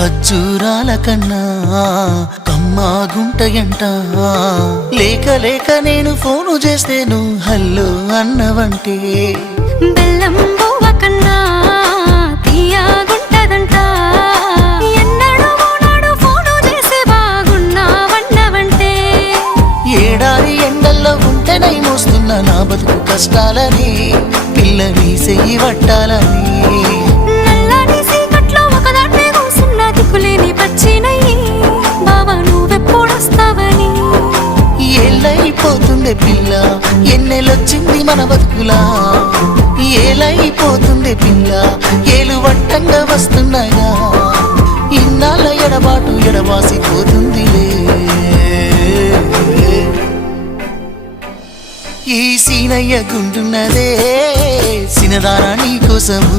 ఖర్జూరాల కన్నా కమ్మాగుంటయంట లేక లేక నేను ఫోను చేస్తే నువ్వు హల్లో అన్నవంటే బెల్లం బువ్వ కన్నా తీయగుంటదంట ఎన్నడూ నాడు ఫోను చేసి బాగున్నావన్నవంటే ఏడాది ఎండల్లో ఉంటేనై మోస్తున్న నా బతుకు కష్టాలని పిల్లని చెయ్యి పట్టాలని ఏలైపోతుందే పిల్ల ఎన్నెలొచ్చింది మన బతుకులా ఏలైపోతుందే పిల్ల ఏలు వట్టంగా వస్తున్నాగా ఇన్నాళ్ళ ఎడబాటు ఎడవాసిపోతుందిలే ఈ సీనయ్య గుంటున్నదే సినదారా నీ కోసము